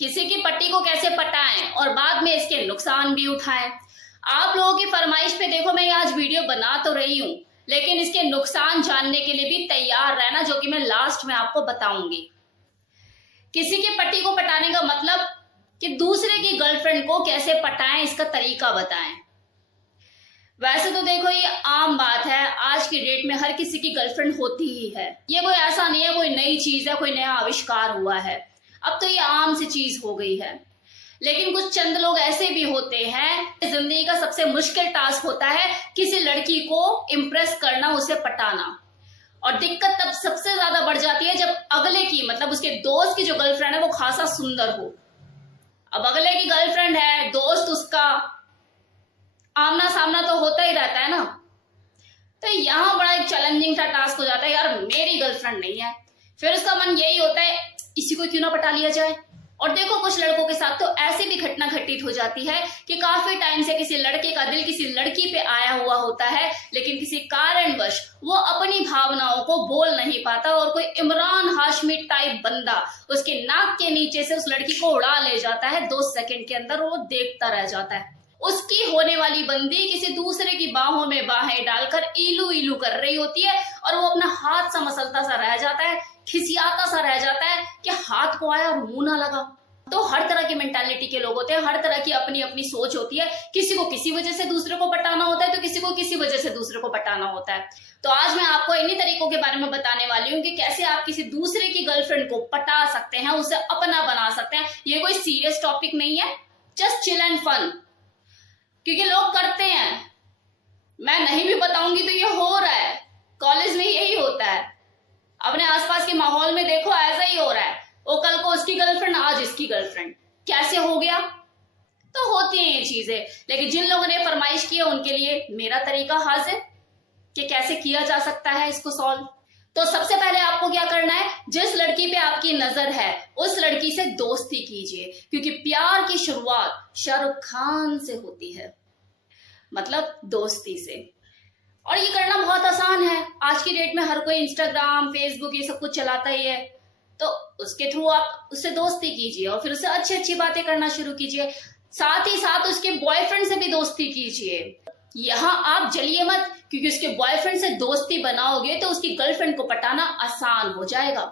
किसी की पट्टी को कैसे पटाएं और बाद में इसके नुकसान भी उठाएं। आप लोगों की फरमाइश पे देखो मैं आज वीडियो बना तो रही हूं, लेकिन इसके नुकसान जानने के लिए भी तैयार रहना, जो कि मैं लास्ट में आपको बताऊंगी। किसी की पट्टी को पटाने का मतलब कि दूसरे की गर्लफ्रेंड को कैसे पटाएं, इसका तरीका बताएं। वैसे तो देखो ये आम बात है, आज की डेट में हर किसी की गर्लफ्रेंड होती ही है। ये कोई ऐसा नहीं है कोई नई चीज है, कोई नया आविष्कार हुआ है। अब तो ये आम सी चीज हो गई है। लेकिन कुछ चंद लोग ऐसे भी होते हैं, जिंदगी का सबसे मुश्किल टास्क होता है किसी लड़की को इम्प्रेस करना, उसे पटाना। और दिक्कत तब सबसे ज्यादा बढ़ जाती है जब अगले की मतलब उसके दोस्त की जो गर्लफ्रेंड है वो खासा सुंदर हो। अब अगले की गर्लफ्रेंड है, दोस्त उसका, आमना सामना तो होता ही रहता है ना। तो यहाँ बड़ा एक चैलेंजिंग सा टास्क हो जाता है, यार मेरी गर्लफ्रेंड नहीं है। फिर उसका मन यही होता है इसी को क्यों ना पटा लिया जाए। और देखो कुछ लड़कों के साथ तो ऐसी भी घटना घटित हो जाती है कि काफी टाइम से किसी लड़के का दिल किसी लड़की पे आया हुआ होता है, लेकिन किसी कारणवश वो अपनी भावनाओं को बोल नहीं पाता और कोई इमरान हाशमी टाइप बंदा उसके नाक के नीचे से उस लड़की को उड़ा ले जाता है 2 सेकंड के अंदर, वो देखता रह जाता है। उसकी होने वाली बंदी किसी दूसरे की बाहों में बाहें डालकर इलू इलू कर रही होती है और वो अपना हाथ सा मसलता सा रह जाता है, खिसियाता सा रह जाता है कि हाथ को आया और मुंह ना लगा। तो हर तरह की मेंटालिटी के लोग होते हैं, हर तरह की अपनी अपनी सोच होती है। किसी को किसी वजह से दूसरे को पटाना होता है तो किसी को किसी वजह से दूसरे को पटाना होता है। तो आज मैं आपको इन्हीं तरीकों के बारे में बताने वाली हूँ कि कैसे आप किसी दूसरे की गर्लफ्रेंड को पटा सकते हैं, उसे अपना बना सकते हैं। ये कोई सीरियस टॉपिक नहीं है, जस्ट चिल एंड फन, क्योंकि लोग करते हैं। मैं नहीं भी बताऊंगी तो ये हो रहा है, कॉलेज में यही होता है, अपने आसपास के माहौल में देखो ऐसा ही हो रहा है। वो कल को उसकी गर्लफ्रेंड, आज इसकी गर्लफ्रेंड, कैसे हो गया। तो होती हैं ये चीजें, लेकिन जिन लोगों ने फरमाइश की है उनके लिए मेरा तरीका हाजिर कि कैसे किया जा सकता है इसको सॉल्व। तो सबसे पहले आपको क्या करना है, जिस लड़की पे आपकी नजर है उस लड़की से दोस्ती कीजिए, क्योंकि प्यार की शुरुआत शाहरुख खान से होती है, मतलब दोस्ती से। और ये करना बहुत आसान है, आज की डेट में हर कोई इंस्टाग्राम फेसबुक ये सब कुछ चलाता ही है। तो उसके थ्रू आप उससे दोस्ती कीजिए और फिर उससे अच्छी अच्छी बातें करना शुरू कीजिए। साथ ही साथ उसके बॉयफ्रेंड से भी दोस्ती कीजिए। यहाँ आप जलिए मत, क्योंकि उसके बॉयफ्रेंड से दोस्ती बनाओगे तो उसकी गर्लफ्रेंड को पटाना आसान हो जाएगा।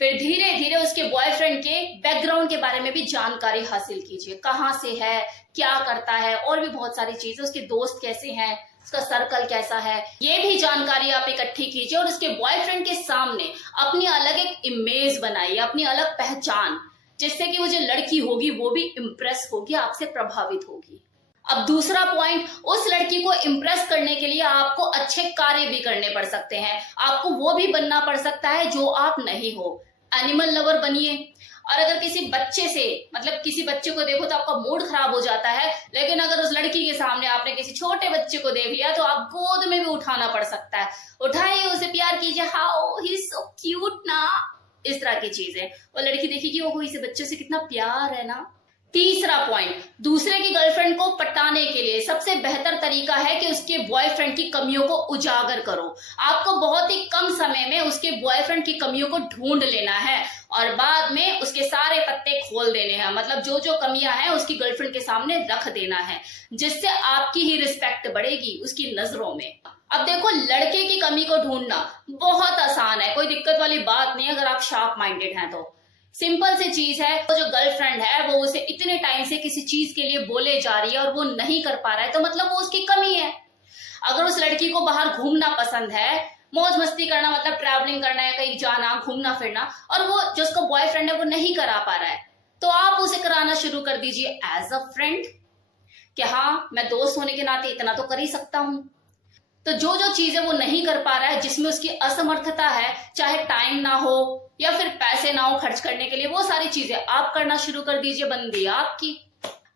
फिर धीरे धीरे उसके बॉयफ्रेंड के बैकग्राउंड के बारे में भी जानकारी हासिल कीजिए, कहाँ से है, क्या करता है, और भी बहुत सारी चीजें, उसके दोस्त कैसे हैं, उसका सर्कल कैसा है, ये भी जानकारी आप इकट्ठी कीजिए। और उसके बॉयफ्रेंड के सामने अपनी अलग एक इमेज बनाइए, अपनी अलग पहचान, जिससे कि वो जो लड़की होगी वो भी इम्प्रेस होगी, आपसे प्रभावित होगी। अब दूसरा पॉइंट, उस लड़की को इम्प्रेस करने के लिए आपको अच्छे कार्य भी करने पड़ सकते हैं। आपको वो भी बनना पड़ सकता है जो आप नहीं हो। एनिमल लवर बनिए। और अगर किसी बच्चे से मतलब किसी बच्चे को देखो तो आपका मूड खराब हो जाता है, लेकिन अगर उस लड़की के सामने आपने किसी छोटे बच्चे को देख लिया तो आप गोद में भी उठाना पड़ सकता है। उठाइए, उसे प्यार कीजिए, हाउ ही सो क्यूट ना, इस तरह की चीजें। वो लड़की देखेगी वो इस बच्चे से कितना प्यार है ना। तीसरा पॉइंट, दूसरे की गर्लफ्रेंड को पटाने के लिए सबसे बेहतर तरीका है कि उसके बॉयफ्रेंड की कमियों को उजागर करो। आपको बहुत ही कम समय में उसके बॉयफ्रेंड की कमियों को ढूंढ लेना है और बाद में उसके सारे पत्ते खोल देने हैं, मतलब जो जो कमियां हैं उसकी गर्लफ्रेंड के सामने रख देना है, जिससे आपकी ही रिस्पेक्ट बढ़ेगी उसकी नजरों में। अब देखो, लड़के की कमी को ढूंढना बहुत आसान है, कोई दिक्कत वाली बात नहीं अगर आप शार्प माइंडेड हैं तो। सिंपल सी चीज है, वो जो गर्लफ्रेंड है वो उसे इतने टाइम से किसी चीज के लिए बोले जा रही है और वो नहीं कर पा रहा है, तो मतलब वो उसकी कमी है। अगर उस लड़की को बाहर घूमना पसंद है, मौज मस्ती करना, मतलब ट्रैवलिंग करना है, कहीं जाना, घूमना फिरना, और वो जो उसका बॉयफ्रेंड है वो नहीं करा पा रहा है, तो आप उसे कराना शुरू कर दीजिए एज अ फ्रेंड कि हाँ मैं दोस्त होने के नाते इतना तो कर ही सकता हूं। तो जो जो चीजें वो नहीं कर पा रहा है, जिसमें उसकी असमर्थता है, चाहे टाइम ना हो या फिर पैसे ना हो खर्च करने के लिए, वो सारी चीजें आप करना शुरू कर दीजिए, बंदी आपकी।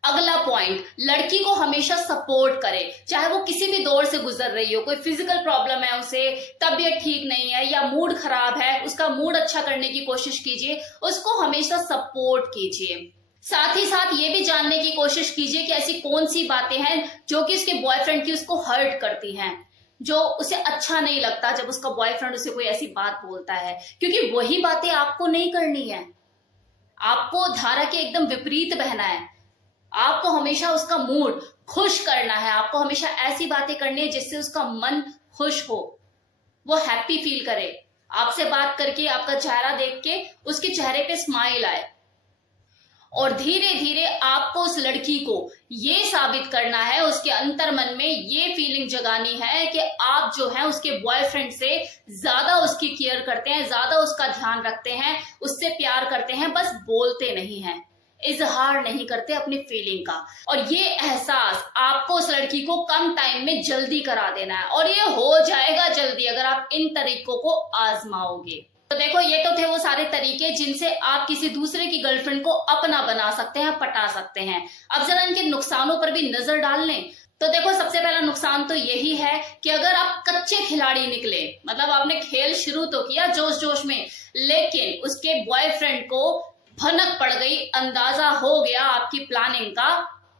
अगला पॉइंट, लड़की को हमेशा सपोर्ट करे, चाहे वो किसी भी दौर से गुजर रही हो, कोई फिजिकल प्रॉब्लम है उसे, तबीयत ठीक नहीं है या मूड खराब है, उसका मूड अच्छा करने की कोशिश कीजिए, उसको हमेशा सपोर्ट कीजिए। साथ ही साथ ये भी जानने की कोशिश कीजिए कि ऐसी कौन सी बातें हैं जो कि उसके बॉयफ्रेंड की उसको हर्ट करती हैं, जो उसे अच्छा नहीं लगता जब उसका बॉयफ्रेंड उसे कोई ऐसी बात बोलता है, क्योंकि वही बातें आपको नहीं करनी है। आपको धारा के एकदम विपरीत बहना है। आपको हमेशा उसका मूड खुश करना है। आपको हमेशा ऐसी बातें करनी है जिससे उसका मन खुश हो, वो हैप्पी फील करे। आपसे बात करके, आपका चेहरा देख के उसके चेहरे पे स्माइल आए। और धीरे धीरे आपको उस लड़की को ये साबित करना है, उसके अंतर मन में ये फीलिंग जगानी है कि आप जो है उसके बॉयफ्रेंड से ज्यादा उसकी केयर करते हैं, ज्यादा उसका ध्यान रखते हैं, उससे प्यार करते हैं, बस बोलते नहीं हैं, इजहार नहीं करते अपनी फीलिंग का। और ये एहसास आपको उस लड़की को कम टाइम में जल्दी करा देना है, और ये हो जाएगा जल्दी अगर आप इन तरीकों को आजमाओगे। तो देखो, ये तो थे वो सारे तरीके जिनसे आप किसी दूसरे की गर्लफ्रेंड को अपना बना सकते हैं, पटा सकते हैं। अब जरा इनके नुकसानों पर भी नजर डाल लें। तो देखो, सबसे पहला नुकसान तो यही है कि अगर आप कच्चे खिलाड़ी निकले, मतलब आपने खेल शुरू तो किया जोश जोश में, लेकिन उसके बॉयफ्रेंड को भनक पड़ गई, अंदाजा हो गया आपकी प्लानिंग का,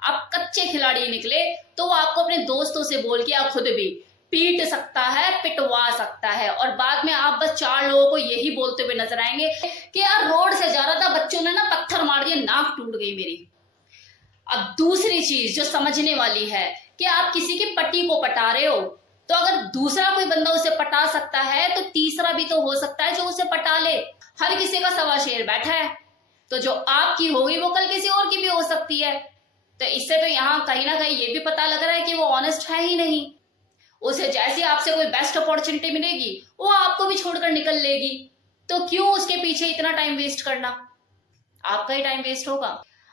आप कच्चे खिलाड़ी निकले, तो वो आपको अपने दोस्तों से बोल के आप खुद भी पीट सकता है, पिटवा सकता है। और बाद में आप बस 4 लोगों को यही बोलते हुए नजर आएंगे कि यार रोड से जा रहा था, बच्चों ने ना पत्थर मार दिया, नाक टूट गई मेरी। अब दूसरी चीज जो समझने वाली है कि आप किसी की पति को पटा रहे हो, तो अगर दूसरा कोई बंदा उसे पटा सकता है तो तीसरा भी तो हो सकता है जो उसे पटा ले। हर किसी का सवा शेर बैठा है, तो जो आपकी होगी वो कल किसी और की भी हो सकती है। तो इससे तो यहाँ कहीं ना कहीं ये भी पता लग रहा है कि वो ऑनेस्ट है ही नहीं। उसे जैसे आपसे कोई बेस्ट अपॉर्चुनिटी मिलेगी वो आपको भी छोड़कर निकल लेगी, तो क्यों उसके पीछे इतना टाइम वेस्ट करना, आपका ही टाइम वेस्ट होगा।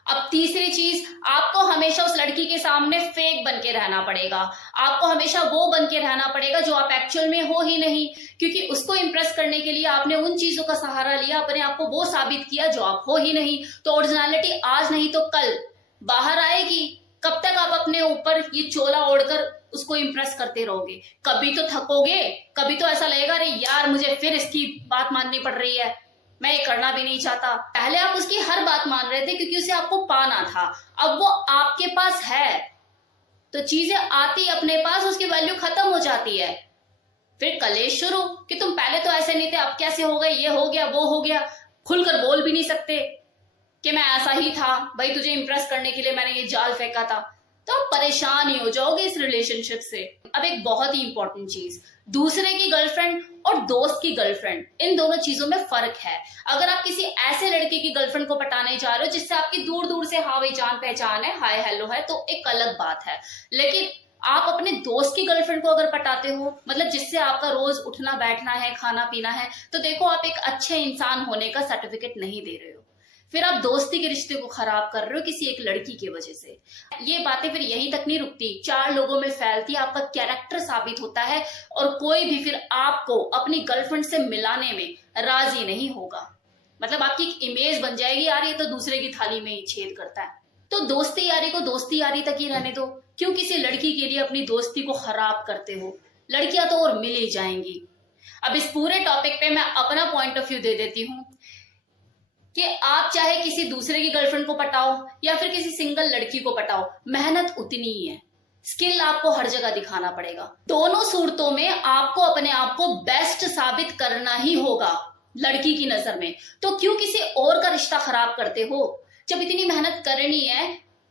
अब तीसरी चीज, आपको हमेशा उस लड़की के सामने फेक बन के रहना पड़ेगा। आपको हमेशा वो बन के रहना पड़ेगा जो आप एक्चुअल में हो ही नहीं, क्योंकि उसको इंप्रेस करने के लिए आपने उन चीजों का सहारा लिया, अपने आप को वो साबित किया जो आप हो ही नहीं। तो ओरिजिनलिटी आज नहीं तो कल बाहर आएगी। कब तक आप अपने ऊपर ये चोला ओढ़कर उसको इंप्रेस करते रहोगे? कभी तो थकोगे, कभी तो ऐसा लगेगा अरे यार मुझे फिर इसकी बात माननी पड़ रही है, मैं ये करना भी नहीं चाहता। पहले आप उसकी हर बात मान रहे थे क्योंकि उसे आपको पाना था, अब वो आपके पास है तो चीजें आती अपने पास, उसकी वैल्यू खत्म हो जाती है। फिर कलेश शुरू कि तुम पहले तो ऐसे नहीं थे, अब कैसे हो गए, ये हो गया वो हो गया। खुलकर बोल भी नहीं सकते कि मैं ऐसा ही था भाई, तुझे इंप्रेस करने के लिए मैंने ये जाल फेंका था। तो आप परेशान ही हो जाओगे इस रिलेशनशिप से। अब एक बहुत ही इंपॉर्टेंट चीज, दूसरे की गर्लफ्रेंड और दोस्त की गर्लफ्रेंड, इन दोनों चीजों में फर्क है। अगर आप किसी ऐसे लड़के की गर्लफ्रेंड को पटाने जा रहे हो जिससे आपकी दूर दूर से हाँ भाई जान पहचान है, हाय हेलो है, तो एक अलग बात है। लेकिन आप अपने दोस्त की गर्लफ्रेंड को अगर पटाते हो, मतलब जिससे आपका रोज उठना बैठना है, खाना पीना है, तो देखो आप एक अच्छे इंसान होने का सर्टिफिकेट नहीं दे रहे हो। फिर आप दोस्ती के रिश्ते को खराब कर रहे हो किसी एक लड़की की वजह से। ये बातें फिर यहीं तक नहीं रुकती, 4 लोगों में फैलती, आपका कैरेक्टर साबित होता है और कोई भी फिर आपको अपनी गर्लफ्रेंड से मिलाने में राजी नहीं होगा। मतलब आपकी एक इमेज बन जाएगी, यार ये तो दूसरे की थाली में ही छेद करता है। तो दोस्ती यारी को दोस्ती यारी तक ही रहने दो, क्यों किसी लड़की के लिए अपनी दोस्ती को खराब करते हो? लड़कियां तो और मिल ही जाएंगी। अब इस पूरे टॉपिक पे मैं अपना पॉइंट ऑफ व्यू दे देती हूँ कि आप चाहे किसी दूसरे की गर्लफ्रेंड को पटाओ या फिर किसी सिंगल लड़की को पटाओ, मेहनत उतनी ही है, स्किल आपको हर जगह दिखाना पड़ेगा। दोनों सूरतों में आपको अपने आप को बेस्ट साबित करना ही होगा लड़की की नजर में। तो क्यों किसी और का रिश्ता खराब करते हो? जब इतनी मेहनत करनी है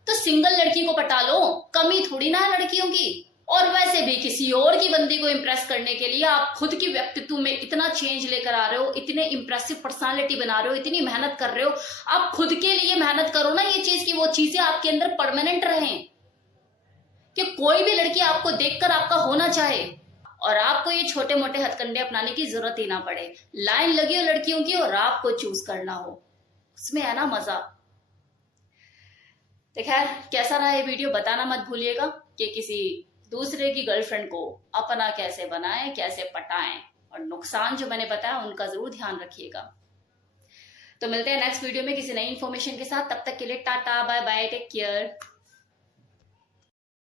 तो सिंगल लड़की को पटा लो, कमी थोड़ी ना है लड़कियों की। और वैसे भी किसी और की बंदी को इंप्रेस करने के लिए आप खुद की व्यक्तित्व में इतना चेंज लेकर आ रहे हो, इतने इंप्रेसिव पर्सनालिटी बना रहे हो, इतनी मेहनत कर रहे हो। आप खुद के लिए मेहनत करो ना, ये चीज की वो चीजें आपके अंदर परमानेंट रहें कि कोई भी लड़की आपको देखकर आपका होना चाहे और आपको ये छोटे मोटे हथकंडे अपनाने की जरूरत ही ना पड़े। लाइन लगी हो लड़कियों की और आपको चूज करना हो, उसमें है ना मजा। तो खैर, कैसा रहा ये वीडियो बताना मत भूलिएगा कि किसी दूसरे की गर्लफ्रेंड को अपना कैसे बनाएं, कैसे पटाएं, और नुकसान जो मैंने बताया उनका जरूर ध्यान रखिएगा। तो मिलते हैं नेक्स्ट वीडियो में किसी नई इन्फॉर्मेशन के साथ। तब तक के लिए tata bye bye, take care.